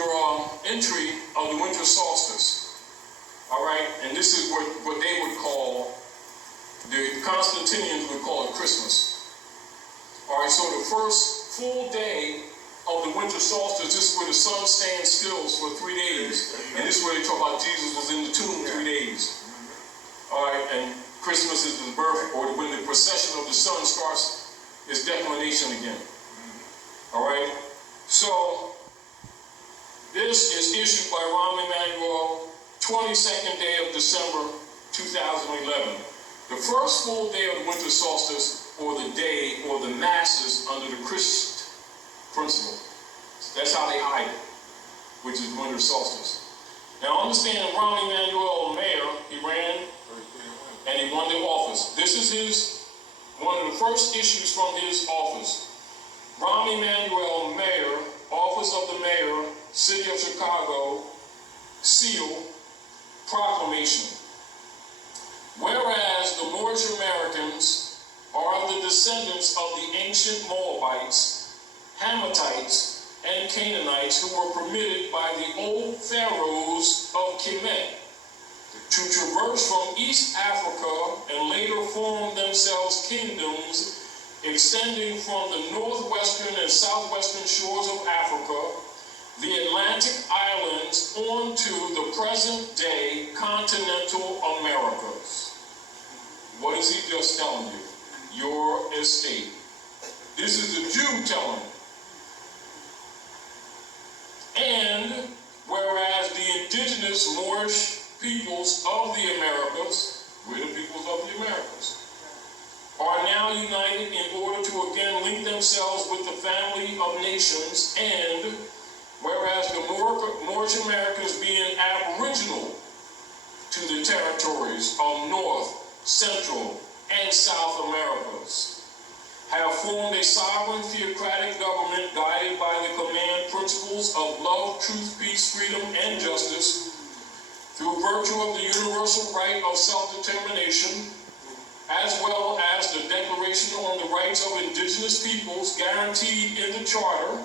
your entry of the winter solstice. All right, and this is what they would call, the Constantinians would call it Christmas. All right, so the first full day of the winter solstice, this is where the sun stands still for 3 days, and this is where they talk about Jesus was in the tomb 3 days. All right, and Christmas is the birth, or when the procession of the sun starts its declination again. All right, so this is issued by Rahm Emanuel, 22nd day of December, 2011. The first full day of the winter solstice, or the day, or the masses under the Christ principle. That's how they hide it, which is winter solstice. Now understand, Rahm Emanuel, mayor, he ran and he won the office. This is one of the first issues from his office. Rahm Emanuel, mayor, office of the mayor, city of Chicago, seal, proclamation. Whereas the Moorish Americans are of the descendants of the ancient Moabites, Hamathites, and Canaanites who were permitted by the old pharaohs of Kemet to traverse from East Africa and later form themselves kingdoms extending from the northwestern and southwestern shores of Africa, the Atlantic islands, onto the present-day continental Americas. What is he just telling you? Your estate. This is a Jew telling. And whereas the indigenous Moorish peoples of the Americas, we're the peoples of the Americas, are now united in order to again link themselves with the family of nations, and whereas the Moorish Americans, being aboriginal to the territories of North, Central, and South Americas, have formed a sovereign theocratic government guided by the command principles of love, truth, peace, freedom, and justice, through virtue of the universal right of self-determination, as well as the Declaration on the Rights of Indigenous Peoples guaranteed in the Charter.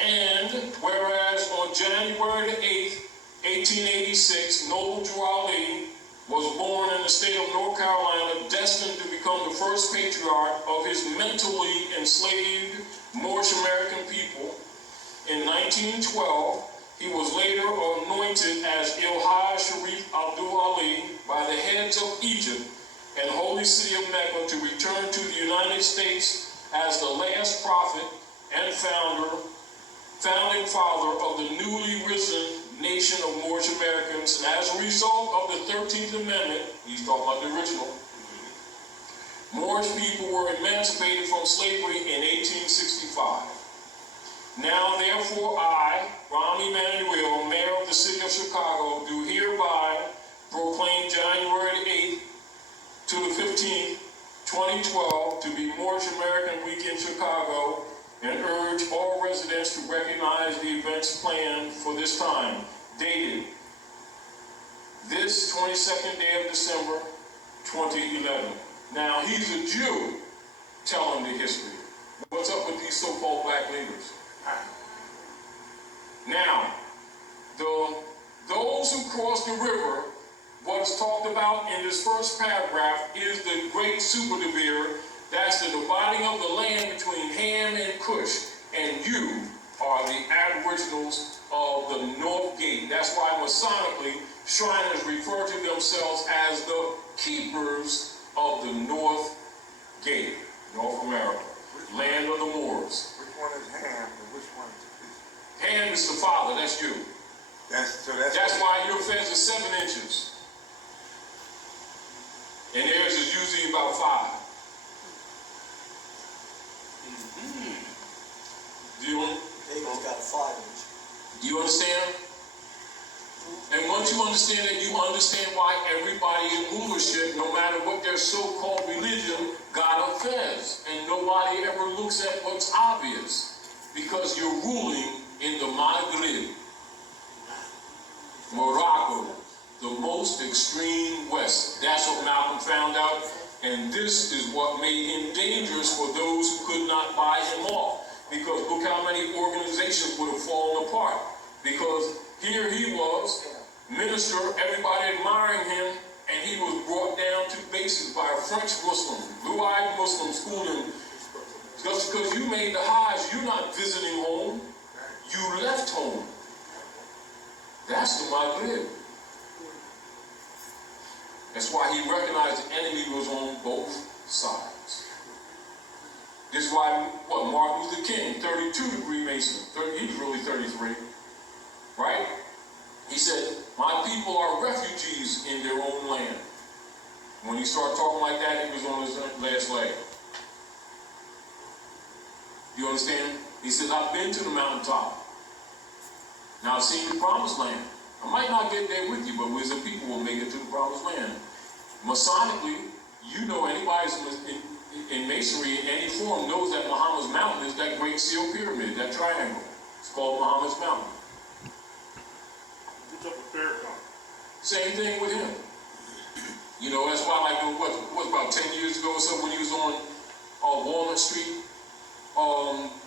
And whereas on January the 8th, 1886, Noble Drew Ali was born in the state of North Carolina, destined to become the first patriarch of his mentally enslaved Moorish American people. In 1912, he was later anointed as Il-Hajj Sharif Abdul Ali by the heads of Egypt and holy city of Mecca to return to the United States as the last prophet and founding father of the newly risen nation of Moorish Americans. And as a result of the 13th Amendment, he's talking about the original, Moorish people were emancipated from slavery in 1865. Now, therefore, I, Rahm Emanuel, mayor of the city of Chicago, do hereby proclaim January 8th to the 15th, 2012, to be Moorish American Week in Chicago, and urge all residents to recognize the events planned for this time, dated this 22nd day of December, 2011. Now, he's a Jew telling the history. What's up with these so-called black leaders? Now, those who cross the river, what's talked about in this first paragraph is the great super Devere. That's the dividing of the land between Ham and Cush, and you are the aboriginals of the Northgate. That's why Masonically, Shriners refer to themselves as the keepers of the Northgate, North America, land of the Moors. Which one is Ham and which one is? Ham is the father, that's you. That's why your fence is 7 inches. And theirs is usually about 5. David's got a 5-inch. Do you understand? And once you understand that, you understand why everybody in rulership, no matter what their so-called religion, got a fez. And nobody ever looks at what's obvious. Because you're ruling in the Maghreb, Morocco, the most extreme west. That's what Malcolm found out. And this is what made him dangerous for those who could not buy him off. Because look how many organizations would have fallen apart. Because here he was, minister, everybody admiring him, and he was brought down to basics by a French Muslim, blue-eyed Muslim, schooling. Just because you made the Hajj, you're not visiting home. You left home. That's the Maghreb. That's why he recognized the enemy was on both sides. This is why, Martin Luther King, 32-degree Mason, he was really 33, right? He said, my people are refugees in their own land. When he started talking like that, he was on his last leg. You understand? He says, I've been to the mountaintop. Now I've seen the promised land. I might not get there with you, but we as a people will make it to the promised land. Masonically, you know, anybody in masonry in any form knows that Muhammad's mountain is that great seal pyramid, that triangle. It's called Muhammad's mountain. Same thing with him. You know, that's why, like, what about 10 years ago or so, when he was on Walnut Street,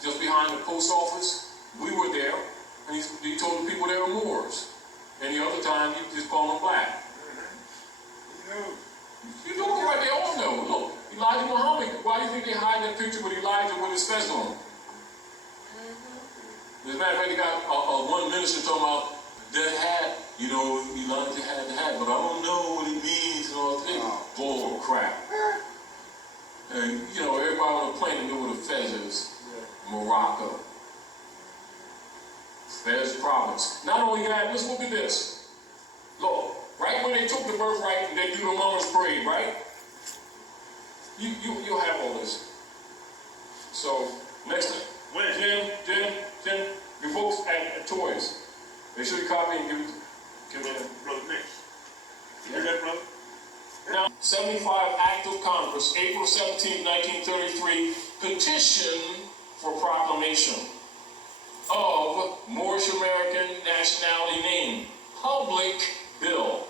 just behind the post office, we were there, and he told the people they were Moors. And the other time, he just called them black. You know it right, they all know. Look, Elijah Muhammad, why do you think they hide that picture with Elijah with his fez on? As a matter of fact, they got one minister talking about that hat. You know, Elijah had the hat, but I don't know what it means and all that. Bull crap. And, you know, everybody on the planet knew what a fez is. Morocco. Fez province. Not only that, let's look at this. Look, right when they took the birthright and they do the mama's parade, right? You'll have all this. So, next thing. Jim, your folks at Toys. They should copy and give it Brother Nick. You hear that, brother? Now, 75 Act of Congress, April 17, 1933, petition for proclamation of Moorish American nationality name, public bill.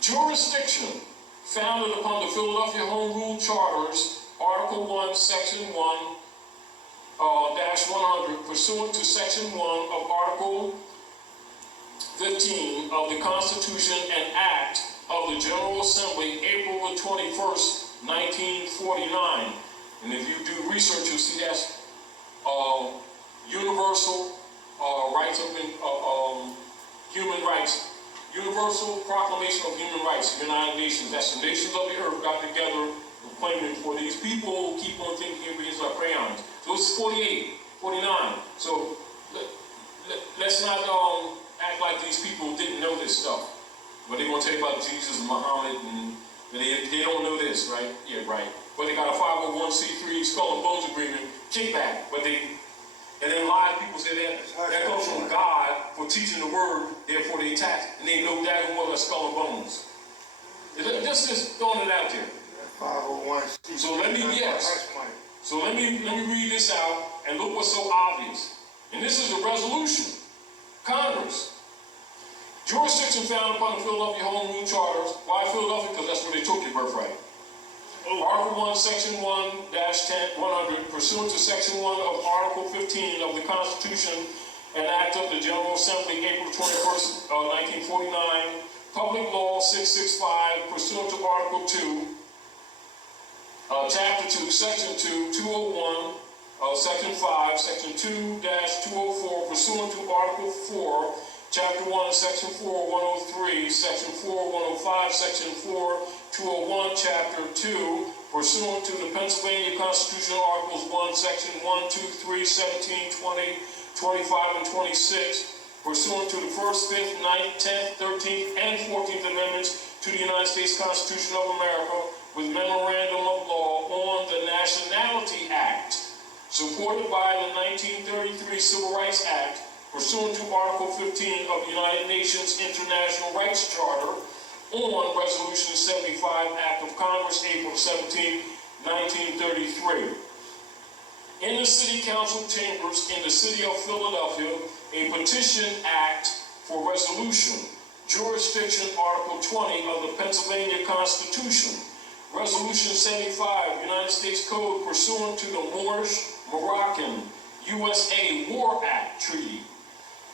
Jurisdiction, founded upon the Philadelphia Home Rule Charters, Article 1, Section 1, -100, pursuant to Section 1 of Article 15 of the Constitution and Act of the General Assembly, April the 21st, 1949. And if you do research, you'll see that's universal rights of human rights. Universal Proclamation of Human Rights, United Nations. That's the nations of the earth got together proclaiming for these people who keep on thinking everything's like crayons. So it's 48, 49. So let's not act like these people didn't know this stuff. But they're going to tell you about Jesus and Muhammad, and they don't know this, right? Yeah, right. But they got a 501c3 skull and bones agreement, kickback, and then a lot of people say that comes from God for teaching the word, therefore they tax, and they know that was a skull and bones. Just throwing it out there. 501c3. So let me read this out, and look what's so obvious. And this is a resolution. Congress. Jurisdiction found upon the Philadelphia Home Rule Charters. Why Philadelphia? Because that's where they took your birthright. Article 1, Section 1-100, pursuant to Section 1 of Article 15 of the Constitution and Act of the General Assembly, April 21st, 1949, Public Law 665, pursuant to Article 2, Chapter 2, Section 2, 201, Section 5, Section 2-204, pursuant to Article 4, Chapter 1, Section 4, 103, Section 4, 105, Section 4, 201, Chapter 2, pursuant to the Pennsylvania Constitution, Articles 1, Section 1, 2, 3, 17, 20, 25, and 26, pursuant to the 1st, 5th, 9th, 10th, 13th, and 14th Amendments to the United States Constitution of America, with Memorandum of Law on the Nationality Act, supported by the 1933 Civil Rights Act, pursuant to Article 15 of the United Nations International Rights Charter, on Resolution 75, Act of Congress, April 17, 1933. In the City Council chambers in the city of Philadelphia, a petition act for resolution, jurisdiction, Article 20 of the Pennsylvania Constitution, Resolution 75, United States Code, pursuant to the Moorish, Moroccan, USA War Act Treaty,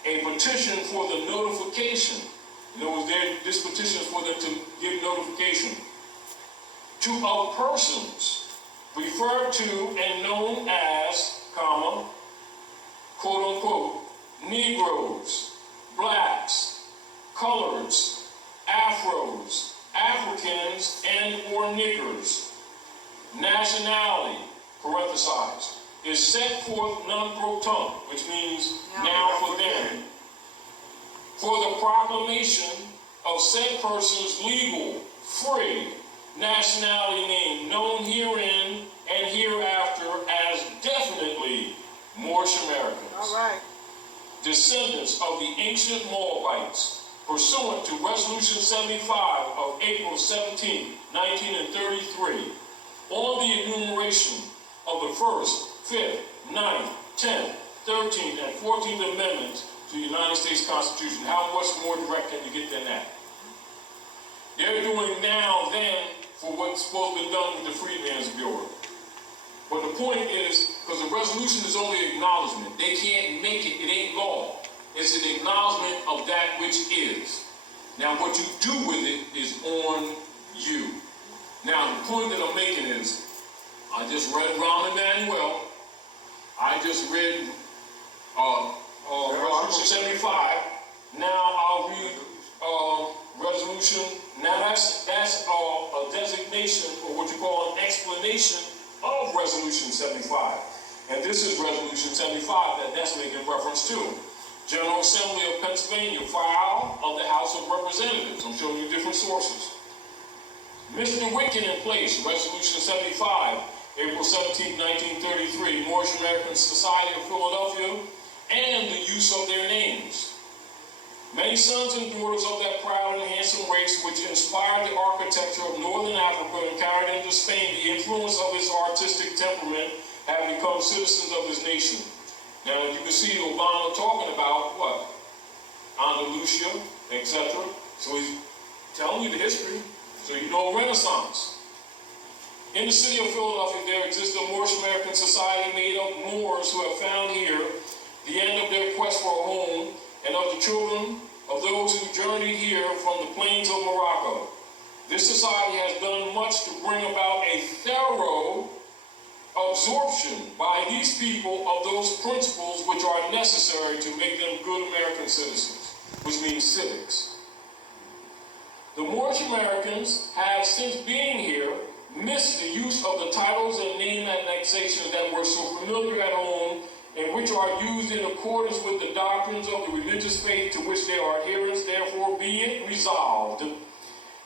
a petition for the notification. In other words, this petition is for them to give notification of persons referred to and known as, comma, quote unquote, Negroes, blacks, coloreds, Afros, Africans, and or niggers. Nationality, parenthesized, is set forth non-pro-tum, which means now for them, for the proclamation of said person's legal, free, nationality name, known herein and hereafter as definitely Moorish Americans. All right. Descendants of the ancient Moabites, pursuant to Resolution 75 of April 17, 1933, on the enumeration of the 1st, 5th, 9th, 10th, 13th, and 14th Amendments to the United States Constitution. How much more direct can you get than that? They're doing now then for what's supposed to be done with the Freedmen's Bureau. But the point is, because the resolution is only acknowledgement, they can't make it, it ain't law. It's an acknowledgement of that which is. Now what you do with it is on you. Now the point that I'm making is, I just read Rahm Emanuel, I just read Resolution 75, now I'll read Resolution, now that's a designation, or what you call an explanation of Resolution 75. And this is Resolution 75 that's making reference to. General Assembly of Pennsylvania, file of the House of Representatives. I'm showing you different sources. Mr. Wicked in place, Resolution 75, April 17, 1933, Moorish American Society of Philadelphia, and the use of their names. Many sons and daughters of that proud and handsome race which inspired the architecture of Northern Africa and carried into Spain the influence of his artistic temperament have become citizens of his nation. Now you can see Obama talking about what? Andalusia, etc. So he's telling you the history, so you know Renaissance. In the city of Philadelphia, there exists a Moorish American society made of Moors who have found here the end of their quest for a home, and of the children of those who journeyed here from the plains of Morocco. This society has done much to bring about a thorough absorption by these people of those principles which are necessary to make them good American citizens, which means civics. The Moorish Americans have, since being here, missed the use of the titles and name annexations that were so familiar at home and which are used in accordance with the doctrines of the religious faith to which they are adherents. Therefore, be it resolved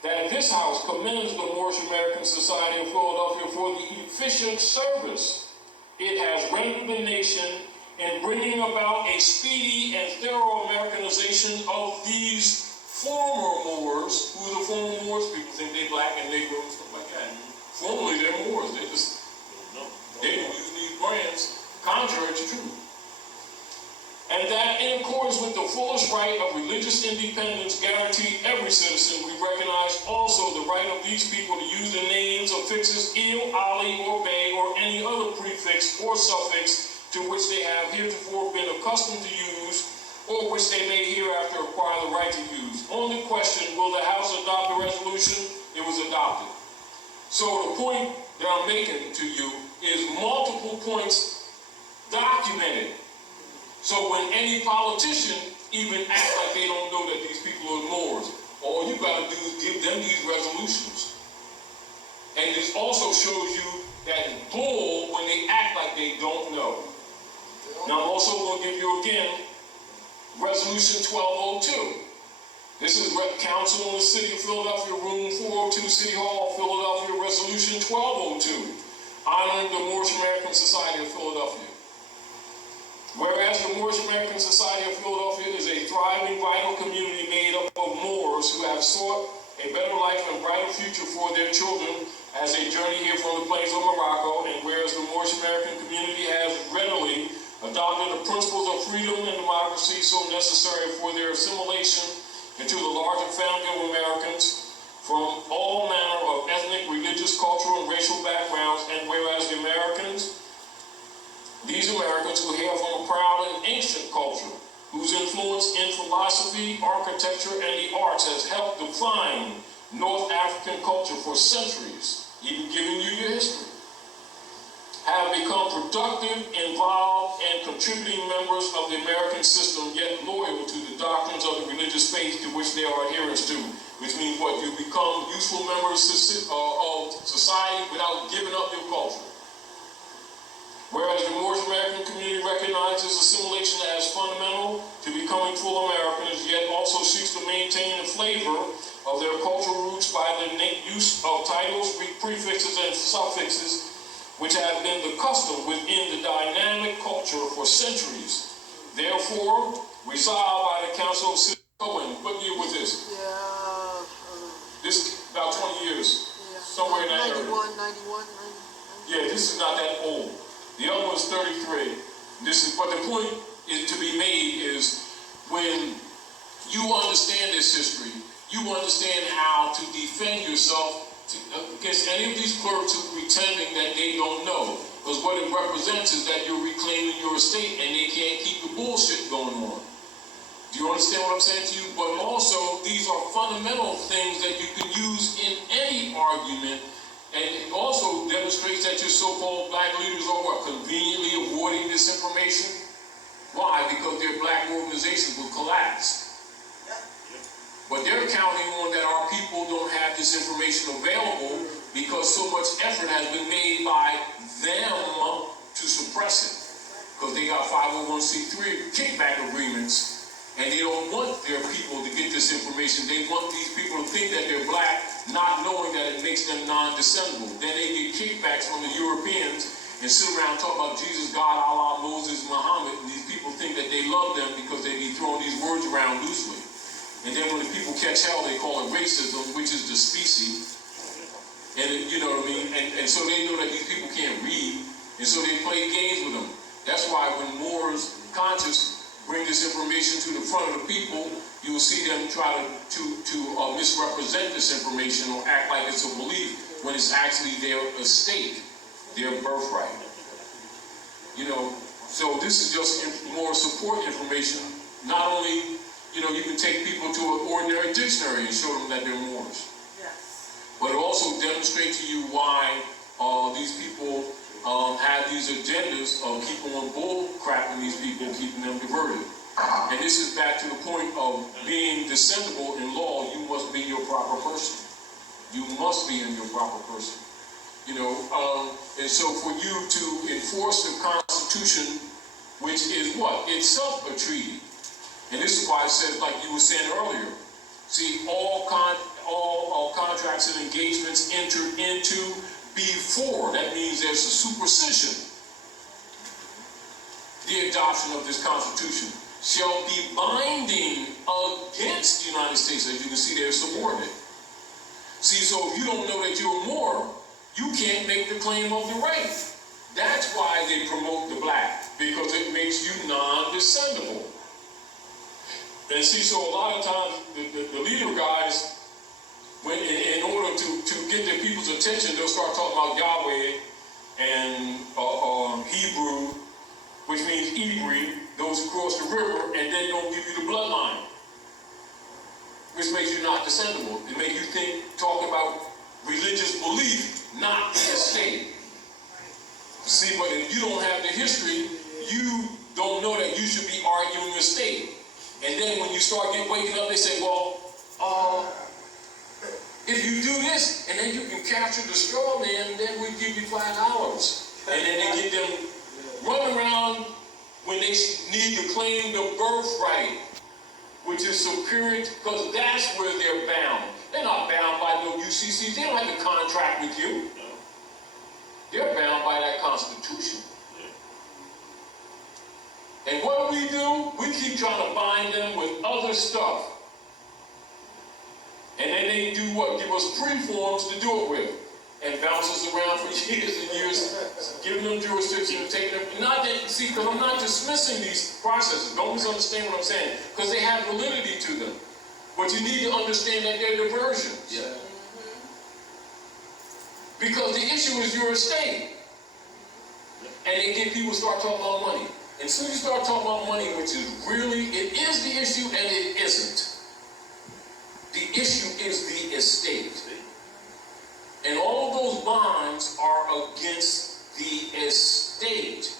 that this House commends the Moorish American Society of Philadelphia for the efficient service it has rendered the nation in bringing about a speedy and thorough Americanization of these former Moors. Who are the former Moors? People think they're black and Negro and stuff like that. Formerly, they're Moors. They don't use these brands contrary to truth. And that in accordance with the fullest right of religious independence guaranteed every citizen, we recognize also the right of these people to use the names, affixes, Il, Ali, or Bey, or any other prefix or suffix to which they have heretofore been accustomed to use, or which they may hereafter acquire the right to use. Only question, will the House adopt the resolution? It was adopted. So the point that I'm making to you is multiple points documented. So when any politician even act like they don't know that these people are Moors, all you got to do is give them these resolutions. And this also shows you that it's bull when they act like they don't know. Now I'm also going to give you again Resolution 1202. This is Council in the City of Philadelphia, Room 402, City Hall, Philadelphia, Resolution 1202, honoring the Moorish American Society of Philadelphia. Whereas the Moorish American Society of Philadelphia is a thriving, vital community made up of Moors who have sought a better life and brighter future for their children as they journey here from the plains of Morocco, and whereas the Moorish American community has readily adopted the principles of freedom and democracy so necessary for their assimilation into the larger family of Americans from all manner of ethnic, religious, cultural, and racial backgrounds, and whereas these Americans who hail from a proud and ancient culture, whose influence in philosophy, architecture, and the arts has helped define North African culture for centuries, even giving you your history, have become productive, involved, and contributing members of the American system, yet loyal to the doctrines of the religious faith to which they are adherents to. Which means what? You become useful members of society without giving up your culture. Whereas the Moorish American community recognizes assimilation as fundamental to becoming full Americans, yet also seeks to maintain the flavor of their cultural roots by the use of titles, prefixes, and suffixes, which have been the custom within the dynamic culture for centuries. Therefore, resolved by the Council of Cities. What year was this? Yeah. This about 20 years, Yeah. somewhere in that area. 91. Yeah, this is not that old. The other one's 33. But the point is to be made is when you understand this history, you understand how to defend yourself against any of these clerks who are pretending that they don't know. Because what it represents is that you're reclaiming your estate and they can't keep the bullshit going on. Do you understand what I'm saying to you? But also, these are fundamental things that you can use in any argument, and it also demonstrates that your so-called black leaders are what, conveniently avoiding this information? Why? Because their black organizations will collapse. But they're counting on that our people don't have this information available because so much effort has been made by them to suppress it. Because they got 501c3 kickback agreements, and they don't want their people to get this information. They want these people to think that they're black, not knowing that it makes them non-descendable. Then they get kickbacks from the Europeans and sit around and talk about Jesus, God, Allah, Moses, Muhammad, and these people think that they love them because they be throwing these words around loosely. And then when the people catch hell, they call it racism, which is the species. And you know what I mean? And so they know that these people can't read, and so they play games with them. That's why when Moors conscious bring this information to the front of the people, you will see them try to misrepresent this information or act like it's a belief when it's actually their estate, their birthright. You know, so this is just more support information. Not only, you know, you can take people to an ordinary dictionary and show them that they're Moors. Yes. But it also demonstrates to you why these people have these agendas of keeping on bull crapping these people, keeping them diverted. And this is back to the point of being descendable in law. You must be your proper person. You must be in your proper person. You know, and so for you to enforce the Constitution, which is what? Itself a treaty. And this is why it says, like you were saying earlier, see, all contracts and engagements entered into before, that means there's a superstition, the adoption of this Constitution shall be binding against the United States. As you can see, they're subordinate. See, so if you don't know that you're a Moor, you can't make the claim of the right. That's why they promote the black, because it makes you non-descendable. And see, so a lot of times, the leader guys, when in order to get their people's attention, they'll start talking about Yahweh and Hebrew, which means Hebrew, those who cross the river, and then don't give you the bloodline, which makes you not descendable. It makes you talk about religious belief, not the estate. See, but if you don't have the history, you don't know that you should be arguing the state. And then when you start waking up, they say, well, if you do this, and then you can capture the straw man, then we give you $5. And then they get them running around when they need to claim the birthright, which is superior, because that's where they're bound. They're not bound by no UCC. They don't have to contract with you. They're bound by that Constitution. And what we do, we keep trying to bind them with other stuff. And then they do what? Give us pre-forms to do it with. And bounce us around for years and years, giving them jurisdiction and taking them. Not that, see, because I'm not dismissing these processes. Don't misunderstand what I'm saying. Because they have validity to them. But you need to understand that they're diversions. Yeah. Because the issue is your estate. And they get people start talking about money. And as soon as you start talking about money, which is really, it is the issue and it isn't. The issue is the estate. And all of those bonds are against the estate.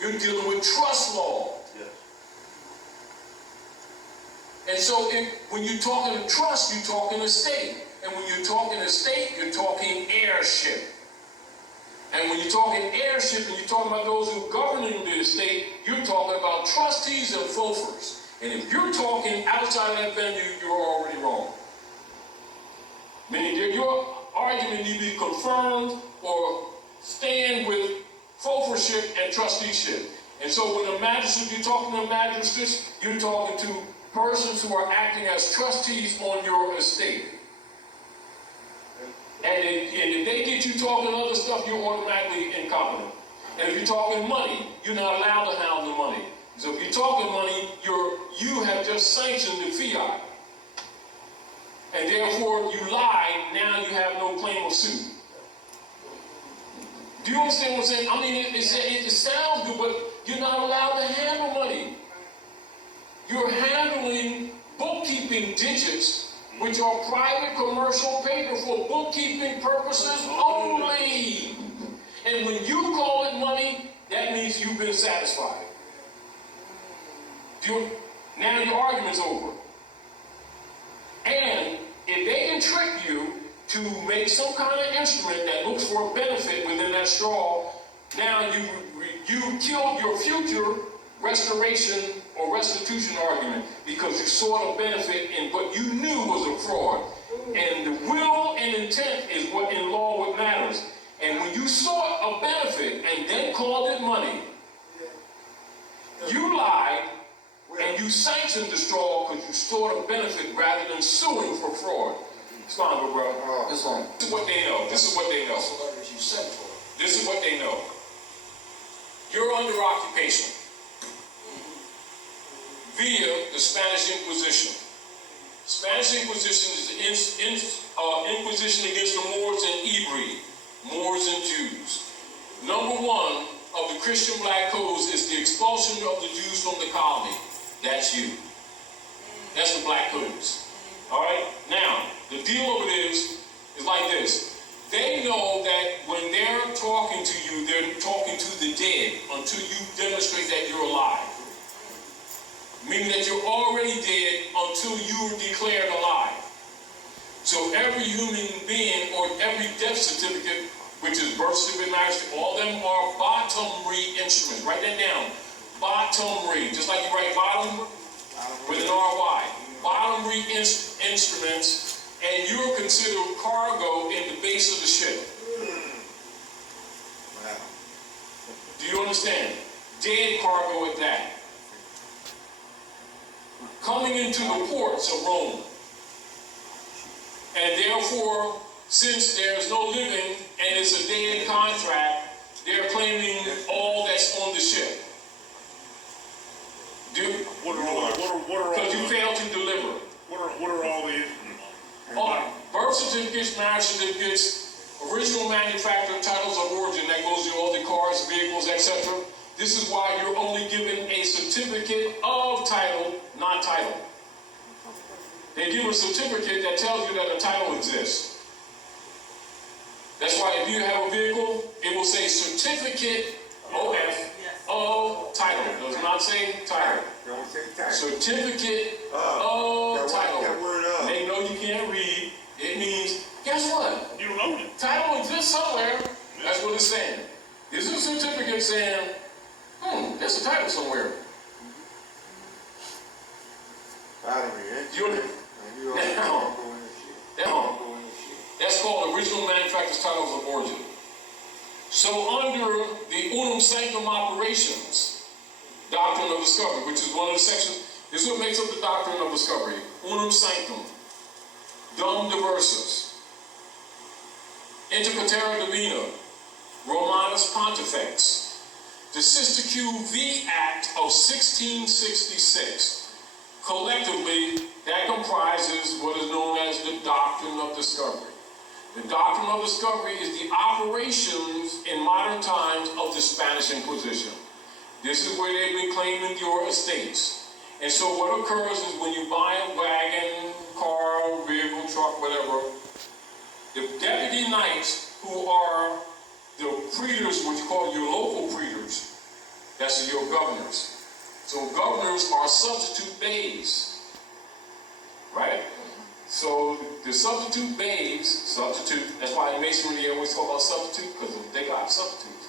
You're dealing with trust law. Yes. And so when you're talking to trust, you're talking estate. And when you're talking estate, you're talking heirship. And when you're talking heirship and you're talking about those who govern the estate, you're talking about trustees and fofers. And if you're talking outside of that venue, you're already wrong. Meaning your argument need to be confirmed or stand with fofership and trusteeship. And so when a magistrate, you're talking to magistrates, you're talking to persons who are acting as trustees on your estate. And if they get you talking other stuff, you're automatically incompetent. And if you're talking money, you're not allowed to handle the money. So if you're talking money, you have just sanctioned the fiat. And therefore you lied, now you have no claim of suit. Do you understand what I'm saying? I mean, it sounds good, but you're not allowed to handle money. You're handling bookkeeping digits, which are private commercial paper for bookkeeping purposes only. And when you call it money, that means you've been satisfied. Now your argument's over. And if they can trick you to make some kind of instrument that looks for a benefit within that straw, now you killed your future restoration or restitution argument because you sought a benefit in what you knew was a fraud. And the will and intent is what in law what matters. And when you sought a benefit and then called it money, you lied and you sanctioned the straw because you sought a benefit rather than suing for fraud. It's fine, good brother. It's fine. This is what they know. This is what they know. This is what they know. You're under occupation via the Spanish Inquisition. Spanish Inquisition is the Inquisition against the Moors and Ibri, Moors and Jews. Number one of the Christian black codes is the expulsion of the Jews from the colony. That's you. That's the black codes. All right? Now, the deal of it is like this. They know that when they're talking to you, they're talking to the dead until you demonstrate that you're alive. Meaning that you're already dead until you're declared alive. So every human being or every death certificate, which is birth certificate, marriage, all of them are bottom-re instruments. Write that down. Bottom-re. Just like you write bottom with an R-Y. Bottom-re instruments, and you're considered cargo in the base of the ship. Wow. Do you understand? Dead cargo at that. Coming into the ports of Rome. And therefore, since there's no living and it's a dead contract, they're claiming all that's on the ship. Because you failed to deliver. What are all the instruments? Birth certificates, marriage certificates, original manufacturer, titles of origin, that goes to all the cars, vehicles, etc. This is why you're only given a certificate of title, not title. They give a certificate that tells you that a title exists. That's why if you have a vehicle, it will say certificate OF of title. It does not say title. Don't say title. Certificate of title. That word They know you can't read. It means, guess what? You don't know it. Title exists somewhere. That's what it's saying. This is a certificate saying, there's a title somewhere. That's called original manufacturer's titles of origin. So under the unum sanctum operations, doctrine of discovery, which is one of the sections, this is what makes up the doctrine of discovery. Unum sanctum, dum diversus, interpretera divina, Romanus Pontifex, the Sister QV Act of 1666. Collectively, that comprises what is known as the doctrine of discovery. The doctrine of discovery is the operations in modern times of the Spanish Inquisition. This is where they've been claiming your estates. And so what occurs is when you buy a wagon, car, vehicle, truck, whatever, the deputy knights who are the praetors, what you call your local praetors, that's your governors. So governors are substitute bays, right? So the substitute bays, that's why in masonry they always talk about substitute, because they got substitutes.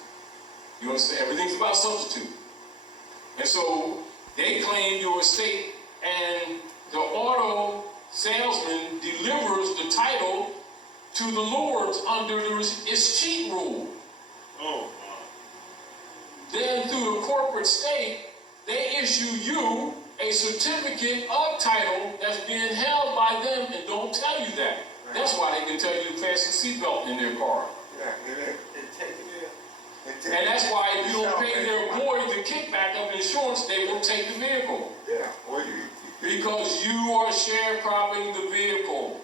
You understand? Everything's about substitute. And so they claim your estate, and the auto salesman delivers the title to the lords under the escheat rule. Oh, Then through the corporate state, they issue you a certificate of title that's being held by them and don't tell you that. That's why they can tell you to fasten a seatbelt in their car. yeah, it is. And that's why if you don't pay their employee the kickback of insurance, they will take the vehicle. Yeah, well, Because you are sharecropping the vehicle.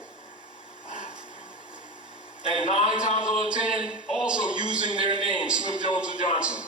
And 9 times out of 10, also using their name, Smith, Jones, or Johnson.